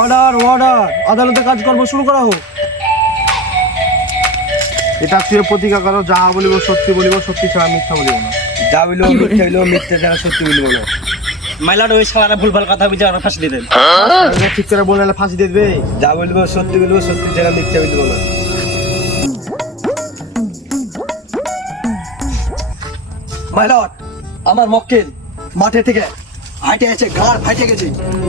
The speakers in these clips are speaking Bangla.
অর্ডার অর্ডার, আদালতে কাজকর্ম শুরু করা হোক। এটা ছুঁয়ে প্রতিজ্ঞা করো, যাহা বলিব সত্যি বলিব, সত্যি ছাড়া মিথ্যা বলিব না। যা বলবো মিথ্যে হইলো, মিথ্যে ছাড়া সত্যি বলবো না। মাইলট ওই শালারা ভুলভাল কথা বুঝে আর ফাঁসি দিয়ে দেন। ঠিক করে বললে ফাঁসি দিয়ে দেবে। যা বলবো সত্যি বলবো, সত্যি ছাড়া মিথ্যে বলবো না। মাই লর্ড, আমার মক্কেল মাঠে থেকে হাইটে আছে, গাড় ফাইটে গেছে।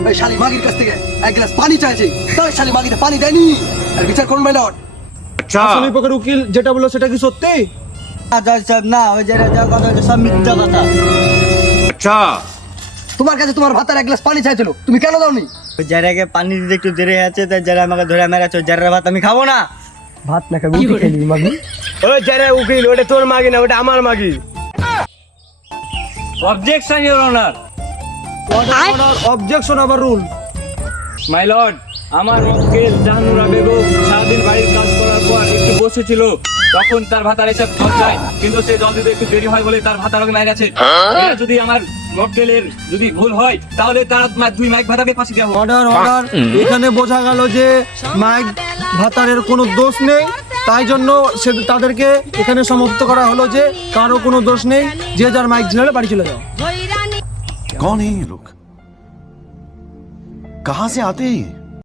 ওই শালি মাগির কাছ থেকে এক গ্লাস পানি চাইছে, তাই শালি মাগিতে পানি দেয়নি। আর বিচার করুন মাই লর্ড। আসামি পক্ষের উকিল যেটা বললো সেটা কি সত্যি? জজ সাহেব না, ওই যারা যা কথা হয়েছে সব মিথ্যা কথা। তোমার কাছে তোমার ভাতার এক গ্লাস পানি চাইছিল, তুমি কেন দাওনি? ওই যারাকে পানি দিতে একটু দেরি আছে, তাই যারা আমাকে ধরে মেরেছে, ওই যারা ভাত আমি খাবো না। ভাত না খাবি, রুটি খেয়ে নিবি মাগি। ওই যারা উকিল, ওটা তোর মাগি না, ওটা আমার মাগি। Objection your honour. অবজেকশন আবার রুল। মাই লর্ড, আমার মক্কেল জাহানুরা বেগম সারাদিন বাড়ির কাজ করার পর একটু বসেছিল, তখন তার ভাতার এসে জল চায়, কিন্তু সে জল দিতে একটু দেরি হয় বলে তার ভাতার ওকে মারা গেছে। এটা যদি আমার মক্কেলের যদি ভুল হয়, তাহলে তারা দুই মাইক ভাতাকে ফাঁসি দেওয়া হোক। অর্ডার অর্ডার, এখানে বোঝা গেল যে মাইক ভাতারের কোনো দোষ নেই, তাই জন্য তাদেরকে এখানে সমাপ্ত করা হলো যে কারো কোনো দোষ নেই, যে যার মাইক ঝেড়ে বাড়ি চলে যাও। कौन है ये लोग? कहां से आते हैं ये?